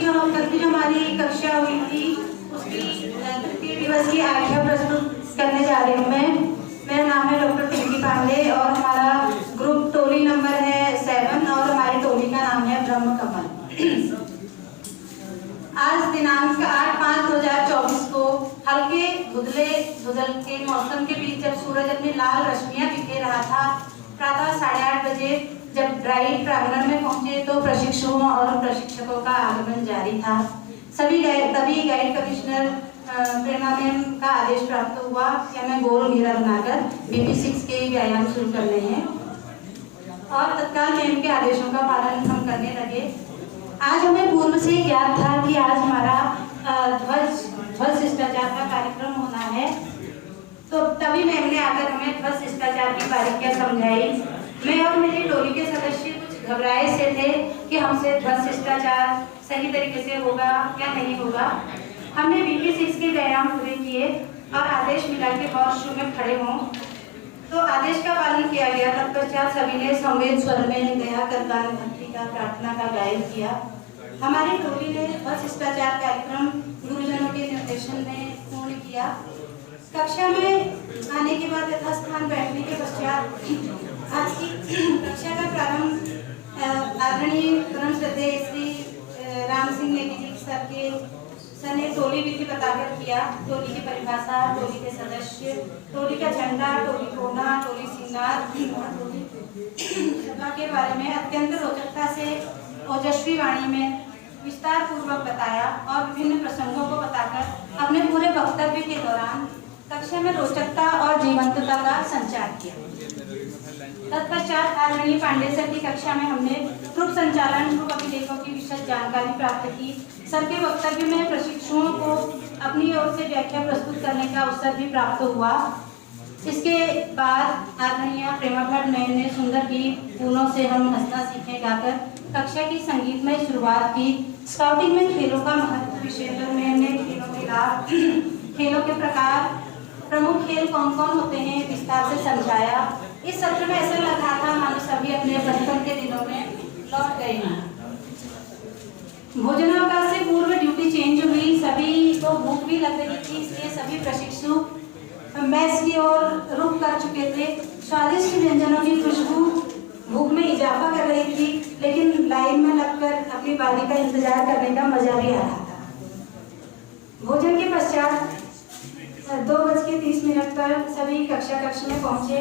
कल की जो हमारी कक्षा हुई थी उसकी तृतीय दिवस की आख्या प्रस्तुत करने जा रही हूँ मैं। मेरा नाम है डॉक्टर पिंकी पांडे और हमारा ग्रुप टोली नंबर है 7 और हमारी टोली का नाम है ब्रह्म कमल। आज दिनांक 8/5/2024 को हल्के धुंधल के मौसम के बीच जब सूरज अपनी लाल रश्मियां बिखेर रहा था, प्रातः 8:30 बजे जब ड्राइव प्रांगण में पहुंचे तो प्रशिक्षुओं और प्रशिक्षकों का आगमन जारी था। तभी गाइड कमिश्नर प्रेमा मैम का आदेश प्राप्त हुआ कि हमें गोल घेरा बनाकर BP6 के व्यायाम शुरू करने हैं और तत्काल मैम के आदेशों का पालन हम करने लगे। आज हमें पूर्व से ज्ञात था कि आज हमारा ध्वज शिष्टाचार का कार्यक्रम होना है, तो तभी मैम ने आकर हमें ध्वज शिष्टाचार की बारीकियां समझाई। मैं और मेरी टोली के सदस्य कुछ घबराए से थे कि हमसे ध्वज शिष्टाचार सही तरीके से होगा या नहीं होगा। हमने BP6 के व्यायाम पूरे किए और आदेश मिला कि वॉशरूम में खड़े हों, तो आदेश का पालन किया गया। तत्पश्चात सभी ने संवेद स्वर में दया करतान भक्ति का प्रार्थना का गायन किया। हमारी टोली ने ध्वज शिष्टाचार कार्यक्रम गुरुजनों के निर्देशन में पूर्ण किया। कक्षा में आने के बाद यथास्थान बैठने के पश्चात आज की कक्षा का प्रारंभ आदरणीय परम श्रद्धेय श्री राम सिंह नेगी जी सर ने टोली विधि बताकर किया। टोली की परिभाषा, टोली के सदस्य, टोली का झंडा, टोली कोना, टोली सिंगार और टोली सभा के बारे में अत्यंत रोचकता से ओजस्वी वाणी में विस्तार पूर्वक बताया और विभिन्न प्रसंगों को बताकर अपने पूरे वक्तव्य के दौरान कक्षा में रोचकता और जीवंतता का संचार किया। तत्पश्चात आदरणीय पांडे सर की कक्षा में हमने ट्रुप संचालन, ट्रुप अभिलेखों की विशद जानकारी प्राप्त की। सर के वक्तव्य में प्रशिक्षुओं को अपनी ओर से व्याख्या प्रस्तुत करने का अवसर भी प्राप्त हुआ। इसके बाद आदरणीय प्रेमा भट्ट मैम ने सुंदर गीत पूनों से हम हंसना सीखें गाकर कक्षा की संगीतमय शुरुआत की। स्काउटिंग में खेलों का महत्व विषय पर मैम ने खेलों के लाभ, खेलों के प्रकार, प्रमुख खेल कौन कौन होते हैं विस्तार से समझाया। इस सत्र में ऐसा लग रहा था मानो सभी अपने बचपन के दिनों में लौट गए हैं। भोजनावकाश से पूर्व ड्यूटी चेंज हुई, सभी को भूख भी लग रही थी, इसलिए सभी प्रशिक्षु मेस की ओर रुख कर चुके थे। स्वादिष्ट व्यंजनों की खुशबू भूख में इजाफा कर रही थी, लेकिन लाइन में लगकर अपनी बारी का इंतजार करने का मजा भी आ रहा था। भोजन के पश्चात 2:30 पर सभी कक्षा कक्ष में पहुंचे।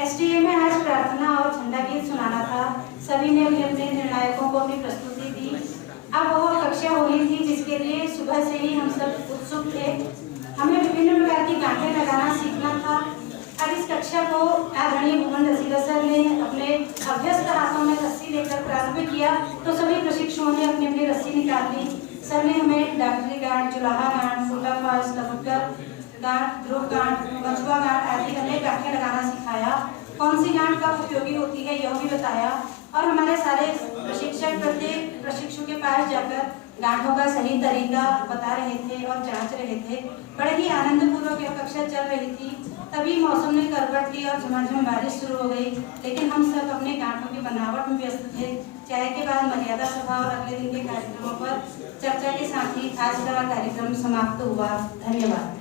STA में आज प्रार्थना और झंडा गीत सुनाना था। सभी ने अपने अपने निर्णायकों को अपनी प्रस्तुति दी। अब वह कक्षा होनी थी जिसके लिए सुबह से ही हम सब उत्सुक थे। हमें विभिन्न प्रकार की गांठें लगाना सीखना था। अब इस कक्षा को आदरणीय भुवन रसीला सर ने अपने अभ्यस्त हाथों में रस्सी लेकर प्रारंभ किया, तो सभी प्रशिक्षुओं ने अपनी अपनी रस्सी निकाल ली। सर ने हमें डॉक्टरी गांठ, जुलाहा गांठ, फुल्लाफास, लबुटकर गांठ, ध्रुव गांठ, बछुआ गांठ आदि अनेक गांठें लगाना सिखाया। कौन सी गांठ कब उपयोगी होती है यह भी बताया और हमारे सारे प्रशिक्षक प्रत्येक प्रशिक्षु के पास जाकर गांठों का सही तरीका बता रहे थे और जांच रहे थे। बड़े ही आनंदपूर्वक यह कक्षा चल रही थी। तभी मौसम ने करवट ली और झमाझम बारिश शुरू हो गई, लेकिन हम सब अपने गांठों की बनावट में व्यस्त थे। चाय के बाद मर्यादा सभा और अगले दिन के कार्यक्रमों पर चर्चा के साथ ही आज का कार्यक्रम समाप्त हुआ। धन्यवाद।